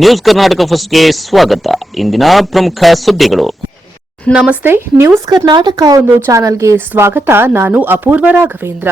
News Karnataka ಫಸ್ಟ್ಗೆ ಸ್ವಾಗತ. ಇಂದಿನ ಪ್ರಮುಖ ಸುದ್ದಿಗಳು. ನಮಸ್ತೆ, ನ್ಯೂಸ್ ಕರ್ನಾಟಕ ಒಂದು ಚಾನೆಲ್ಗೆ ಸ್ವಾಗತ. ನಾನು ಅಪೂರ್ವ ರಾಘವೇಂದ್ರ.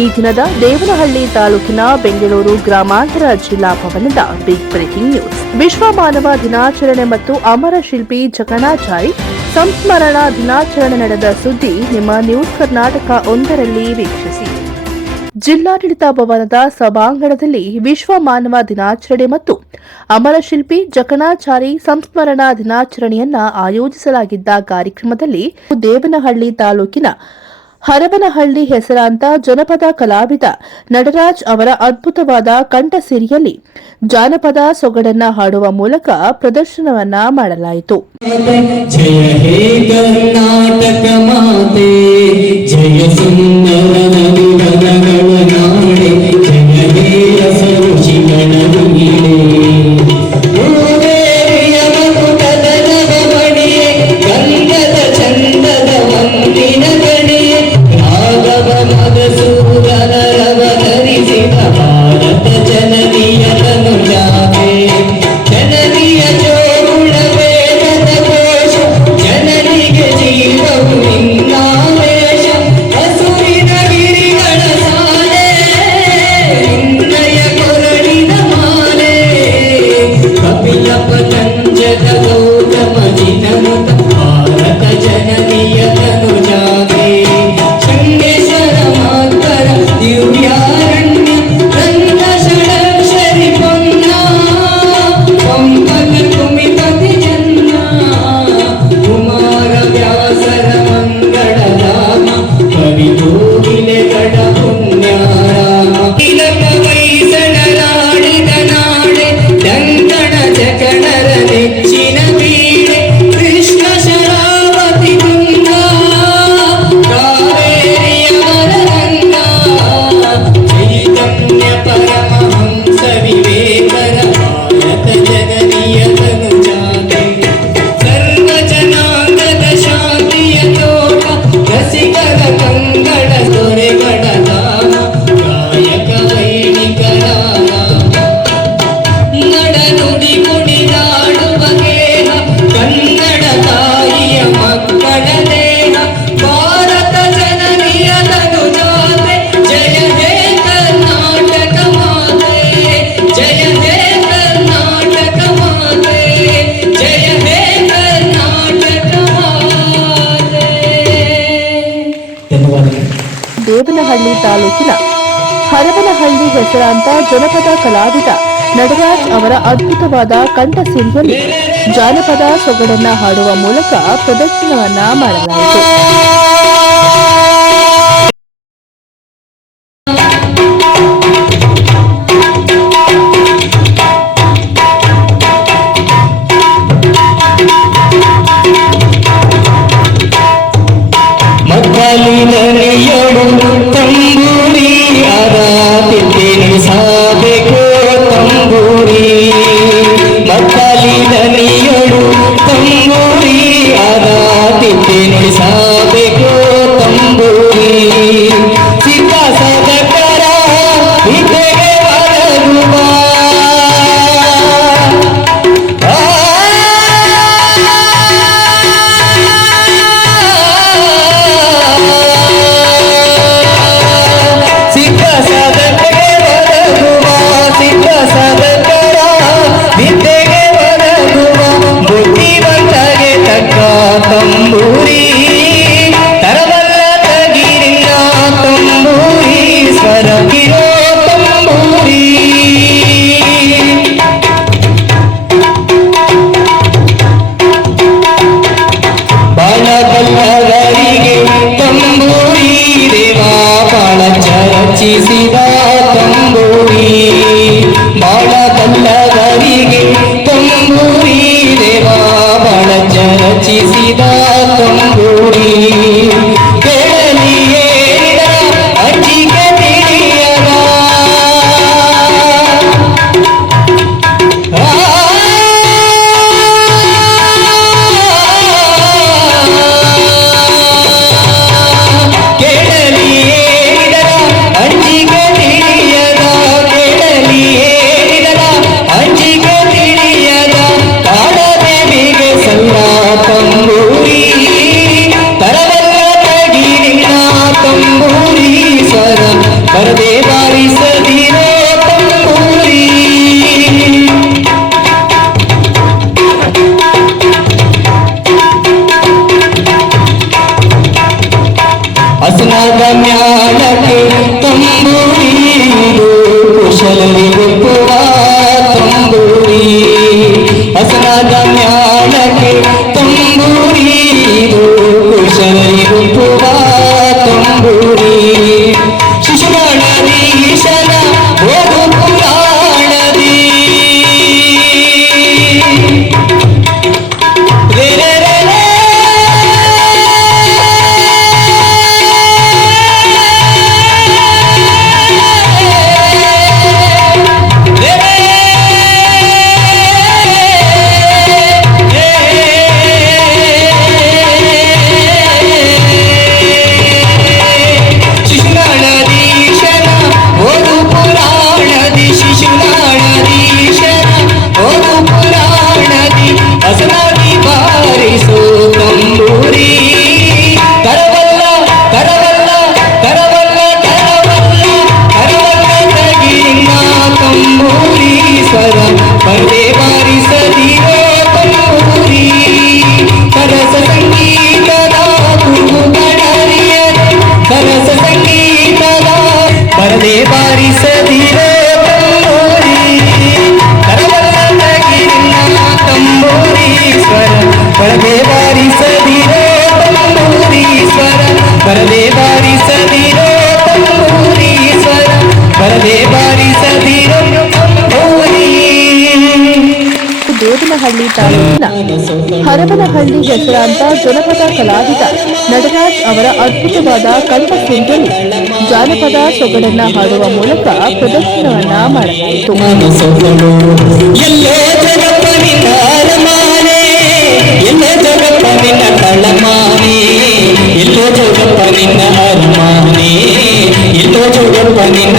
ಈ ದಿನದ ದೇವನಹಳ್ಳಿ ತಾಲೂಕಿನ ಬೆಂಗಳೂರು ಗ್ರಾಮಾಂತರ ಜಿಲ್ಲಾ ಭವನದ ಬಿಗ್ ಬ್ರೇಕಿಂಗ್ ನ್ಯೂಸ್ ವಿಶ್ವ ಮಾನವ ದಿನಾಚರಣೆ ಮತ್ತು ಅಮರ ಶಿಲ್ಪಿ ಜಗನಾಚಾರಿ ಸಂಸ್ಮರಣಾ ದಿನಾಚರಣೆ ನಡೆದ ಸುದ್ದಿ ನಿಮ್ಮ ನ್ಯೂಸ್ ಕರ್ನಾಟಕ ಒಂದರಲ್ಲಿ ವೀಕ್ಷಿಸಿ. ಜಿಲ್ಲಾಡಳಿತ ಭವನದ ಸಭಾಂಗಣದಲ್ಲಿ ವಿಶ್ವ ಮಾನವ ದಿನಾಚರಣೆ ಮತ್ತು ಅಮರಶಿಲ್ಪಿ ಜಕಣಾಚಾರಿ ಸಂಸ್ಮರಣಾ ದಿನಾಚರಣೆಯನ್ನ ಆಯೋಜಿಸಲಾಗಿದ್ದ ಕಾರ್ಯಕ್ರಮದಲ್ಲಿ ದೇವನಹಳ್ಳಿ ತಾಲೂಕಿನ ಹರವನಹಳ್ಳಿ ಹೆಸರಾಂತ ಜನಪದ ಕಲಾವಿದ ನಟರಾಜ್ ಅವರ ಅದ್ಭುತವಾದ ಕಂಠಸಿರಿಯಲ್ಲಿ ಜಾನಪದ ಸೊಗಡನ್ನ ಹಾಡುವ ಮೂಲಕ ಪ್ರದರ್ಶನವನ್ನ ಮಾಡಲಾಯಿತು. ಜಯ ದೇವನಹಳ್ಳಿ ತಾಲೂಕಿನ ಹರವನಹಳ್ಳಿ ಹೆಸರಾಂತ ಜನಪದ ಕಲಾವಿದ ನಟರಾಜ್ ಅವರ ಅದ್ಭುತವಾದ ಕಂಠಸಿರಿಯಲ್ಲಿ ಜಾನಪದ ಸೊಗಡನ್ನ ಹಾಡುವ ಮೂಲಕ ಪ್ರದರ್ಶನವನ್ನ ಮಾಡಲಾಯಿತು. ಚರಚಿಸಿದ तंबूरी स्वरम कर दे बारिश धीरे असना दम्यानक तंबूरी कुशल तंबूरी। असना दम्यानक दे बारिश ದೇವನಹಳ್ಳಿ ತಾಲೂಕಿನ ಹರಬನಹಳ್ಳಿ ಹೆಸರಾಂತ ಜನಪದ ಕಲಾವಿದ ನಟರಾಜ್ ಅವರ ಅದ್ಭುತವಾದ ಕಂಠಸಿಂಗಲ್ಲಿ ಜಾನಪದ ಸೊಗಡನ್ನ ಹಾಡುವ ಮೂಲಕ ಪ್ರದರ್ಶನವನ್ನ ಮಾಡಲಾಯಿತು. ಎಲ್ಲೋ ಜೋಗಪ್ಪ ನಿನ್ನ ಅರಮಾನೆ, ಎಲ್ಲೋ ಜೋಗಪ್ಪ ನಿನ್ನ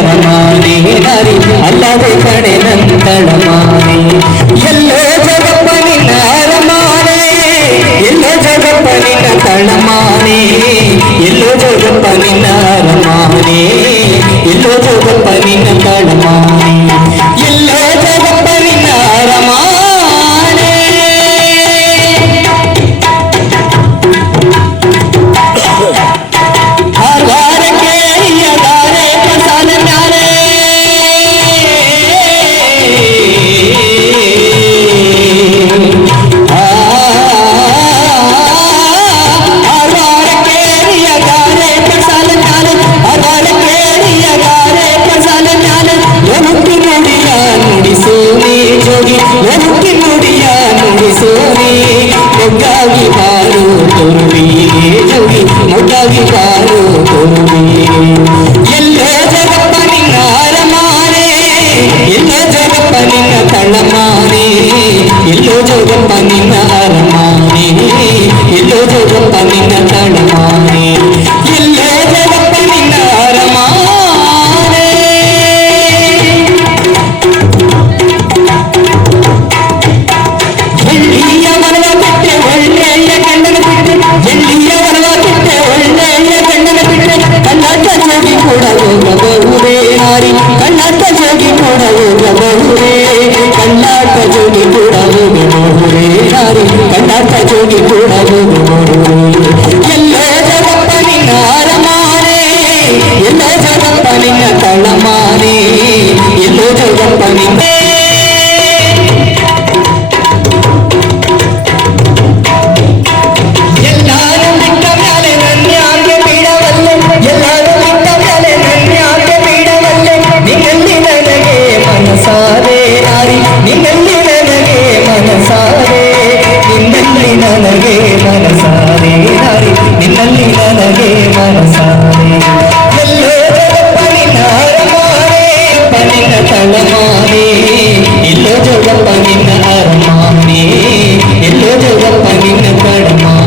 ರಮಾನೇ ನರಿ ಅಲ್ಲದೆ ಕಡೆ ನಂತಳಮಾ ನಾರಿ ನಿನ್ನಲ್ಲಿ ನನಗೆ ಮನಸಾರೆ ಪನಿನ ತಳಮಾನೆ ಎಲ್ಲೋ ಜೋಗಪ್ಪ ನಿನ್ನ ಅರಮಾನೆ ಎಲ್ಲೋ ಜೋಗಪ್ಪ ನಿನ್ನ ಕಡಮಾನೆ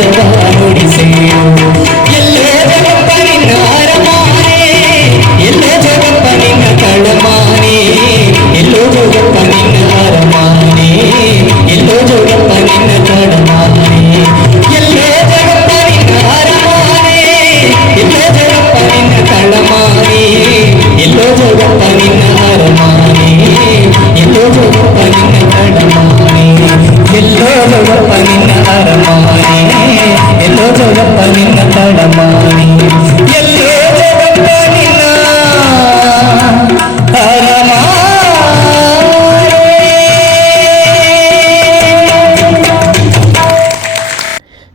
되는데